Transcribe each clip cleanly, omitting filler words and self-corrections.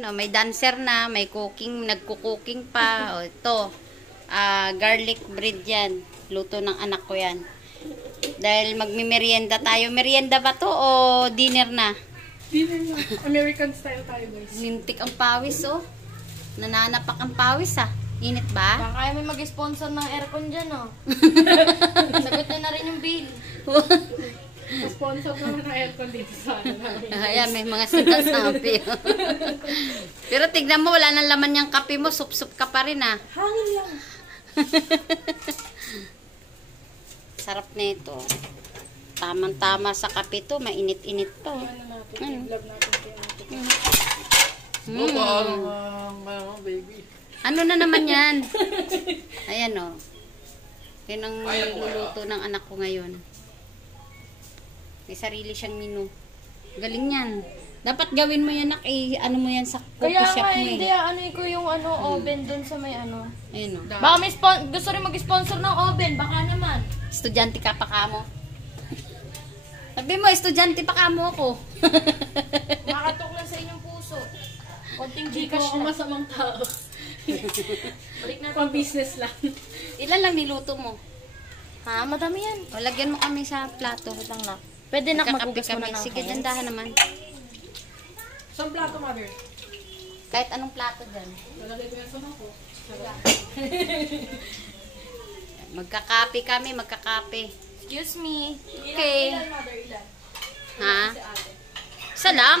Ayan, oh, may dancer na, may cooking, nagko-cooking pa. O, ito, garlic bread yan. Luto ng anak ko yan. Dahil magmimerienda tayo. Merienda ba to o dinner na? Dinner na. American style tayo, guys. Nintik ang pawis, oh. Nananapak ang pawis, ah. Init ba? Baka kaya may mag-sponsor ng aircon dyan, oh. Sagot niya na rin yung bill. Sponsor naman ng aircon dito sa namin. Ayan, may mga sinasabi. Pero tignan mo, wala nang laman yung kape mo. Sup-sup ka pa rin, ah. Hangin lang. Sarap na ito. Tamang-tama sa kape to. Mainit-init to. Ano natin? I-vlog natin kaya natin. Baby. Ano na naman yan? Ayan, oh. Yan ang niluluto ng anak ko ngayon. May sarili siyang menu. Galing yan. Dapat gawin mo yan, ano mo yan sa coffee Kaya shop nga, mo, hindi, eh. ano ko yung oven dun sa may ano. Ayan, oh. Baka may gusto rin mag-sponsor ng oven, baka naman. Estudyante ka pa ka mo. Sabi mo, estudyante pa ka mo ako. Makatok lang sa inyong puso. Konting Hindi ko Gcash ako na. masamang tao. Balik natin. Pang business lang. Ilan lang niluto mo? Ha, madami yan. O, lagyan mo kami sa plato. Wait lang na. Pwede na Magkakape maghugas mo kami. na ng Sige, hands. dandahan naman. Saan plato, mother? Kahit anong plato dyan. Lalagay ko yan sa ako. Magkakape kami, magkakape. Excuse me. Okay. Ilan, mother? Ilan? Ha? Si ate. Isa lang.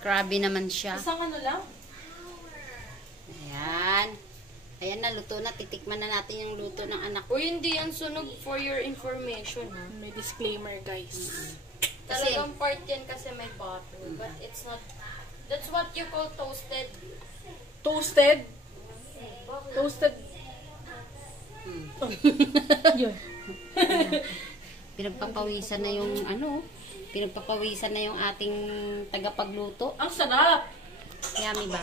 Grabe naman siya. Isang ano lang? Ayan. Ayan na, luto na. Titikman na natin yung luto ng anak ko. Uy, hindi yan sunog for your information, ha? May disclaimer, guys. Kasi- Talagang part yan kasi may butter. But it's not... That's what you call toasted. Toasted? Toasted. Yun. Pinagpapawisan na yung pinagpapawisan na yung ating tagapagluto. Ang sarap! Yummy ba?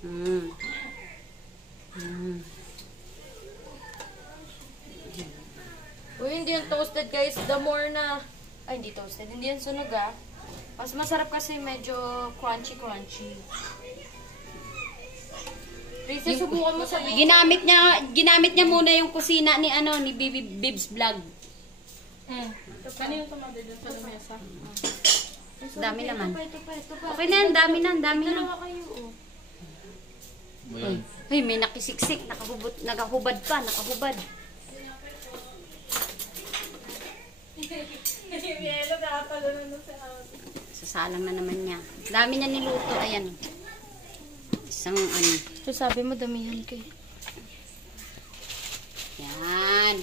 Mm. Uy, hindi yan toasted, guys. The more na... Ay, hindi toasted. Hindi yan sunog, ah. Mas masarap kasi medyo crunchy-crunchy. Risa, subukan mo sa Ginamit niya muna yung kusina ni Bibs Vlog. Kanino ito, mother? Dun sa lamesa? Dami naman. Ito pa. Okay na yan, dami na. Dalawa kayo, oh. Ay, may nakisiksik, nakahubad pa. Sasalang na naman niya. Dami niya niluto, ayan. Isang So, sabi mo, damihan kay. Yan.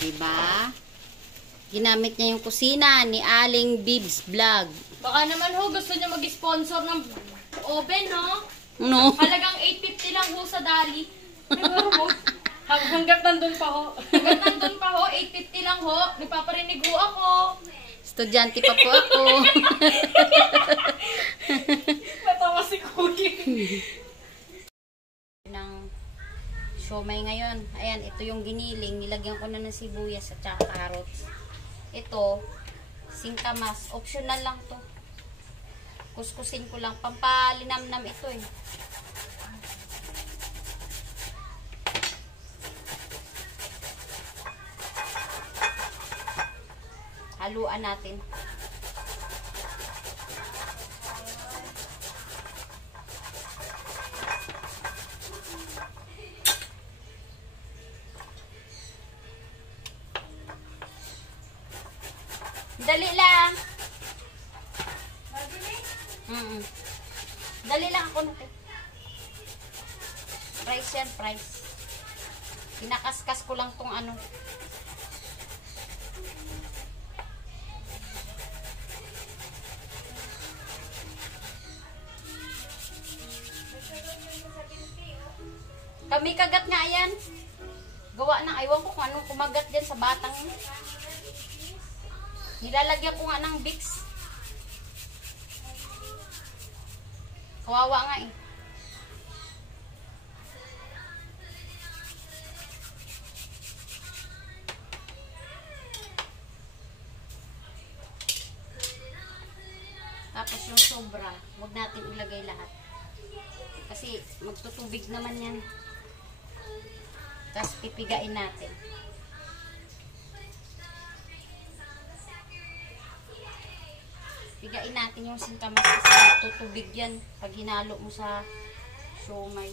Diba? Ginamit niya yung kusina ni Aling Bibs Vlog. Baka naman ho, gusto niya mag-sponsor ng oven, no? No? Halagang 850 lang ho sa Dali. Pero ho, Hanggat nandun pa ho. hanggang nandun pa ho, 850 lang ho. Nagpaparinig ho ako. Estudyante pa po ako. Natawa si Kuya. Ng siomay ngayon. Ayan, ito yung giniling. Nilagyan ko na ng sibuyas at saka carrots. Ito, singkamas. Optional lang to. Kuskusin ko lang. Pampalinamnam ito eh. Haluan natin. Dali lang. Dali lang ako natin. Price yan, price. Pinakaskas ko lang tong ano. Kami kagat nga yan. Gawa ng, aywan ko kung anong kumagat dyan sa batang. Nilalagyan ko nga ng Vicks. Kawawa nga eh. Tapos yung sobra, huwag natin ilagay lahat. Kasi magtutubig naman yan. Tapos pipigain natin. Pigain natin yung singkamas kasi magtutubig yan pag hinalo mo sa siomay.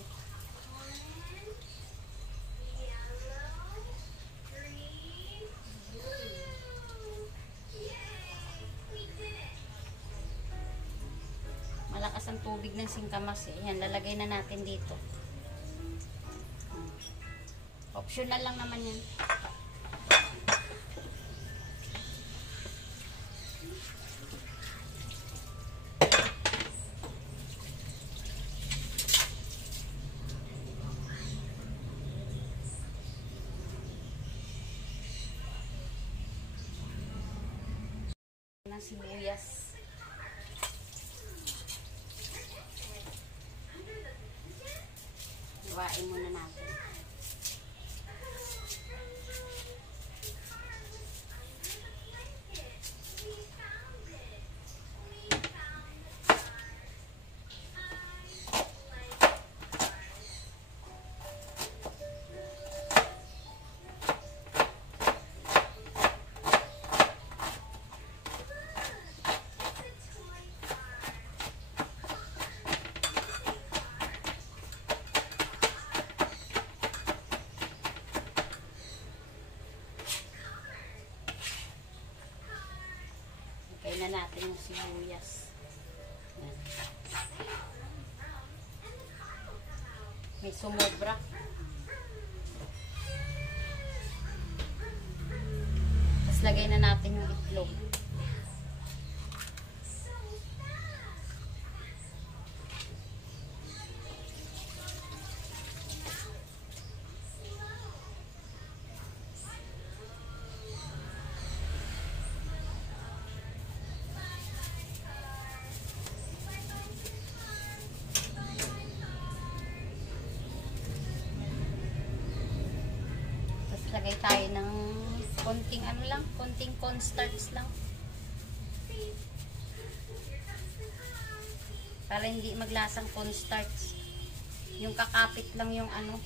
Malakas ang tubig ng singkamas eh. Yan, lalagay na natin dito. Optional lang naman yan. Ng sibuyas. Iwain muna natin. Na natin yung sibuyas. Yan. May sumobra. Tapos lagay na natin yung itlog. Lagay tayo ng konting ano lang, konting cornstarch lang. Para hindi maglasang cornstarch. Yung kakapit lang yung ano.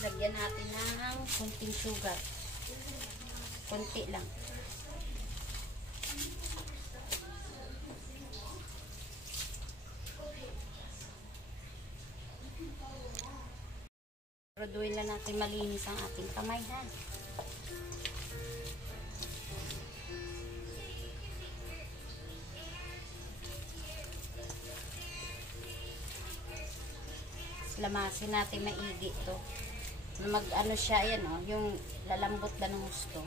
Lagyan natin ng konting sugar. Konti lang. Produin lang natin malinis ang ating kamay ha. Lamasin natin maigi to. Mag ano siya yan oh, yung lalambot lang ng gusto.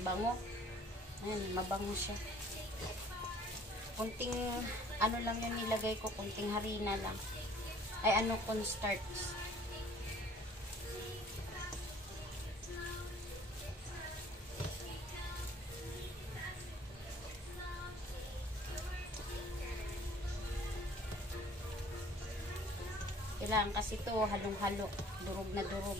Bango. Ayan, mabango siya. Kunting ano lang yung nilagay ko, kunting harina lang. Ay ano, cornstarch. Kailangan kasi ito halong-halo, durog na durog.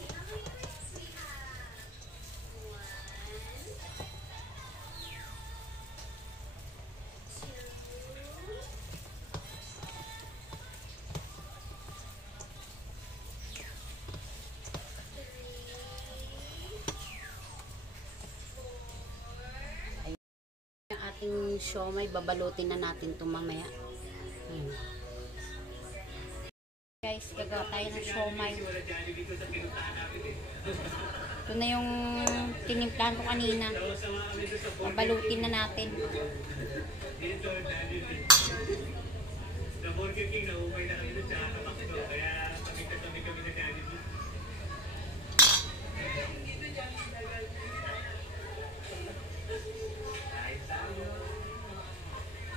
Ayun. Yung ating siomay, babalutin na natin ito mamaya. Ayun. Guys, gagawa tayo ng siomay. Ito na yung tinimplahan ko kanina. Babalutin na natin.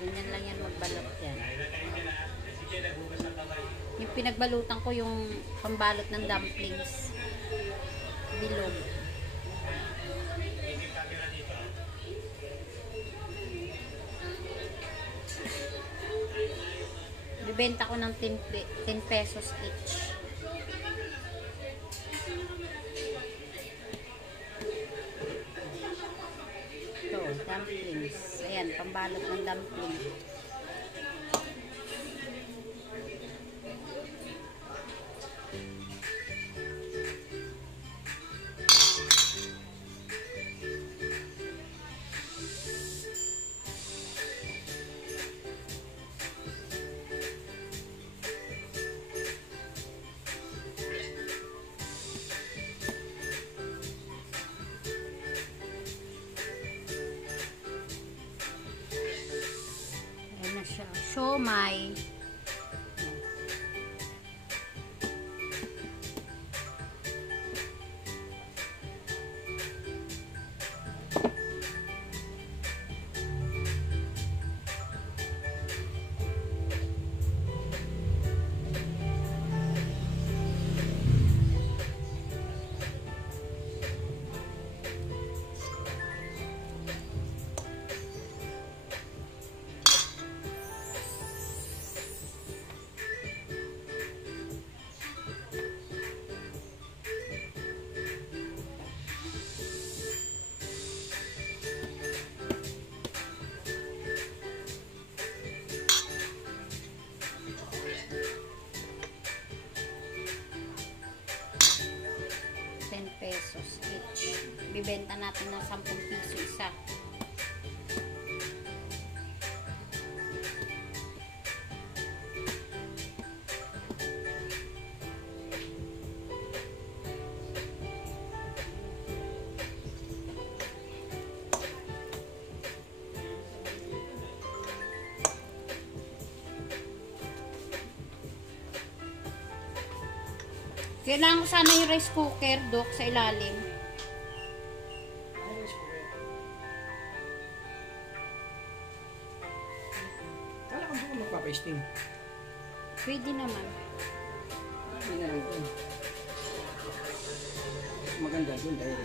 Ganyan lang yan magbalot yan. Yung pinagbalutan ko yung pambalot ng dumplings. Bilog. Bibenta ko ng 10 pesos each. Ito, dumplings. Ayan, pambalot ng dumpling. Ayan na siya. Siomai. Pesos each. Bibenta natin ng 10 piso isa. Kailangan ko sana yung rice cooker, Dok, sa ilalim. Kala ko doon magpapa-steam. Pwede naman. Hindi na lang doon. Maganda doon dahil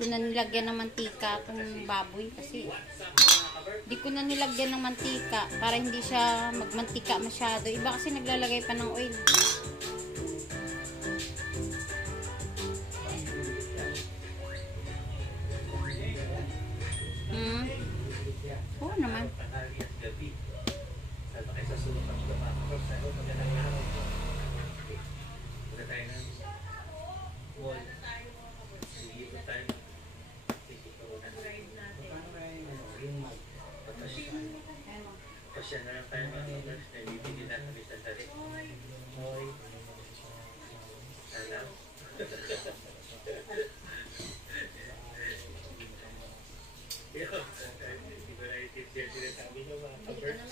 Di ko na nilagyan ng mantika itong baboy kasi di ko na nilagyan ng mantika para hindi siya magmantika masyado. Iba kasi naglalagay pa ng oil. Oo naman. Pasya na lang tayo mga kapatid, nabibigyan na kami sa tali. Hoy. Alam. Di ba naitip-tip sila sabi nyo mga kapatid?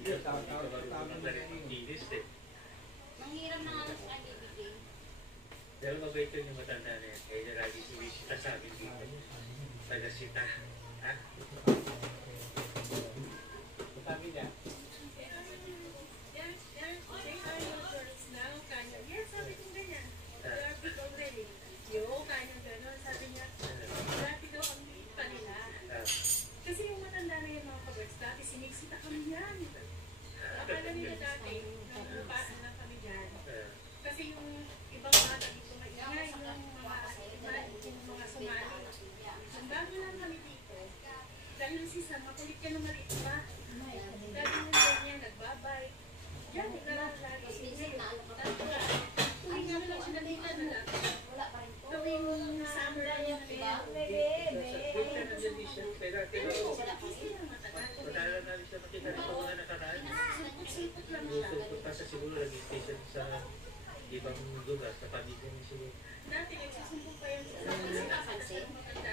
Hindi, tawag-tawag na rin yung kinis eh. Manghiram na nga sa kanya bibigay. Pero mabait yun yung matanda na yan. Kaya lagi sumisita sa amin dito. Tagasita. Ha? Sabi niya. Yes, sabi ko ganyan. Grabe daw rin. Yung kanya gano'n, sabi niya, grabe daw ang liit pa nila. Kasi yung matanda na yung mga kabers, dati siniksita kami yan. Akala nila dati, nagpupaan lang kami dyan. Kasi yung ibang bata dito maingay, yung mga sumali. Ang bago lang kami dito, dahil si Sam, makulit ka na maliit pa. Dahil yung ganyan, nagbabay. Yan, naglalagi. Tuwing ano lang siya nalita na lang. Tuwing summer lang yung nalita. Matala na rin siya makita rin sa mga nakaraan. Sipot lang siya. Pusok pa sa siguro naging station sa ibang lugar, sa pamilya niya siguro. Dati, nagsusumbong pa yan sa matanda.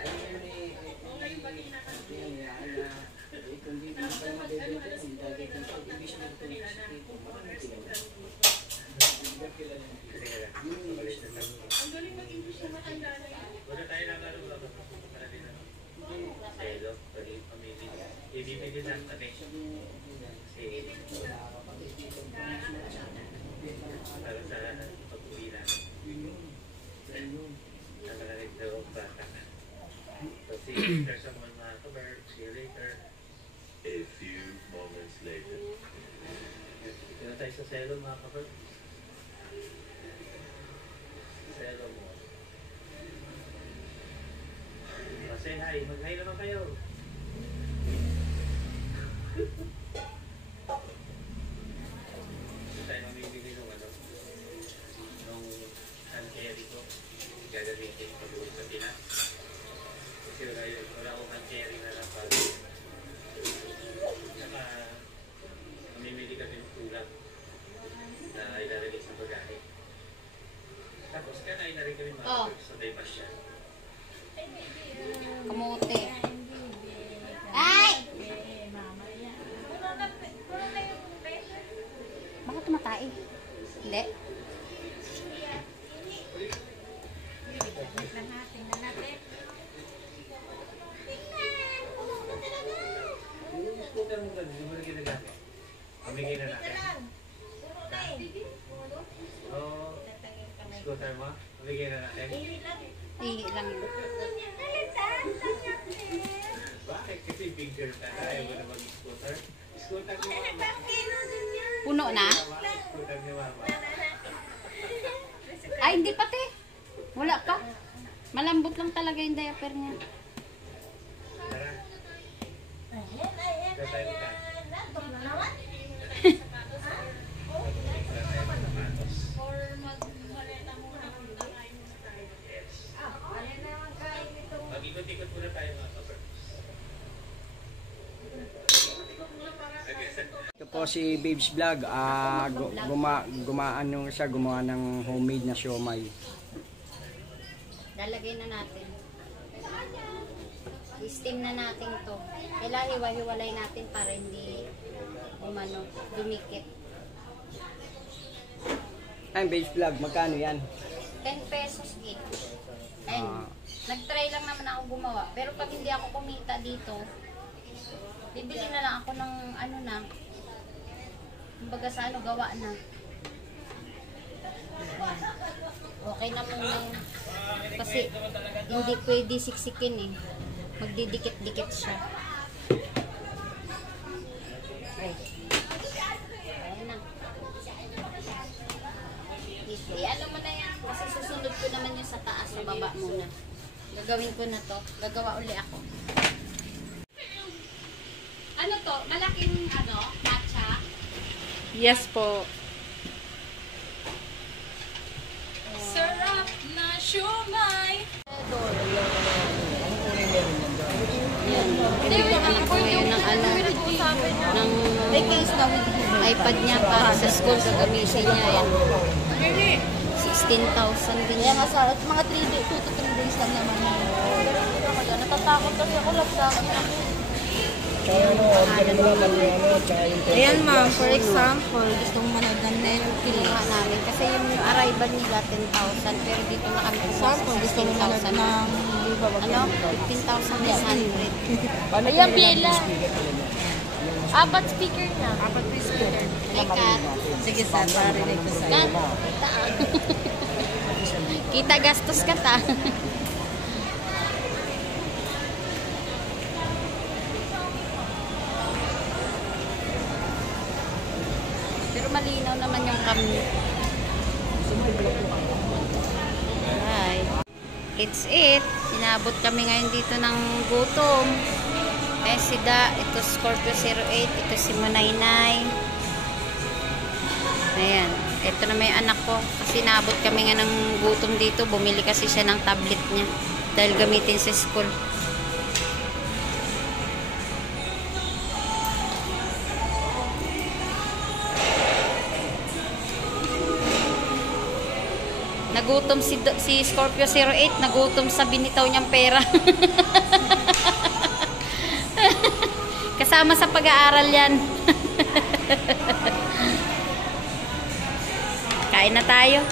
Bibili lang kami. Kasi para sa pag-uwi namin. Nakalarig daw ang bata. So, see you later sa mga kabar. See you later. A few moments later. Dito na tayo sa selo mga kabar. Selo mo. Say hi. Mag-hi naman kayo. Tayo mamimili nung nung hand carry ko. Gagamitin ko doon sa Pinas. Kasi wala akong hand carry na lang pala. Saka mamimili kami ng tulak na ilalagay sa bagahe. Tapos kanay na rin kami mga sa may pasya. Kamote. Ay! Baka tumatay. Hindi. Yung scooter mo ganun, yung mga ginagamit. Pamigay na natin. Oo. Scooter mo? Pamigay na natin. Ihi lang yun. Bakit? Kasi big girl ka na. Ayaw mo na mag-scooter. Scooter ni mama. Puno na? Scooter ni mama. Ay, hindi pati. Wala pa. Malambot lang talaga yung diaper niya. Tara. Tatay ka. Yes. Mag-ikot-ikot muna tayo mga kapatid. Ito po si Babes Vlog. Gumaano siya, gumawa ng homemade na siomay. Lalagay na natin. I-steam na natin to. Kailangan hiwa-hiwalay natin para hindi dumikit. Ay, Babes Vlog, magkano yan? 10 pesos each. And nag-try lang naman ako gumawa. Pero pag hindi ako kumita dito, bibili na lang ako ng kumbaga sa gawa na. Ayan. Okay na muna yun. Kasi hindi pwede siksikin eh. Magdidikit-dikit siya. Ay. Ayan na. Ano mo na yan. Kasi susunod ko naman yung sa taas, sa baba muna. Gagawin ko na to. Gagawa uli ako. Ano to? Malaking matcha? Yes po. Sarap na shumay. Anak ko ngayon ng ng iPad niya para sa school gagamitin niya. Yan. 16,000 din. Kaya nga sa mga 2 to 3 days lang naman. Natatakot kasi ako lang sa akin. Ayan ma'am, for example, gusto mong manood ng Netflix. Kinuha namin. Kasi yung arrival nila 10,000. Pero dito na kami Example, gusto mong manood ng 15,100. Ayan, Bella. Apat speaker na. Apat speaker. Teka. Sige, sa parinig ko sa'yo. Kita gastos ka ta. Pero malinaw naman yung kami. Hi. It's it. Inabot kami ngayon dito ng gutom. Si Da, ito Scorpio 08, ito si Munaynay. Ayan. Ito na may anak ko. Kasi naabot kami nga ng gutom dito. Bumili kasi siya ng tablet niya. Dahil gamitin sa school. Nagutom si Scorpio 08. Nagutom sa binitaw niyang pera. Kasama sa pag-aaral yan. Kain na tayo.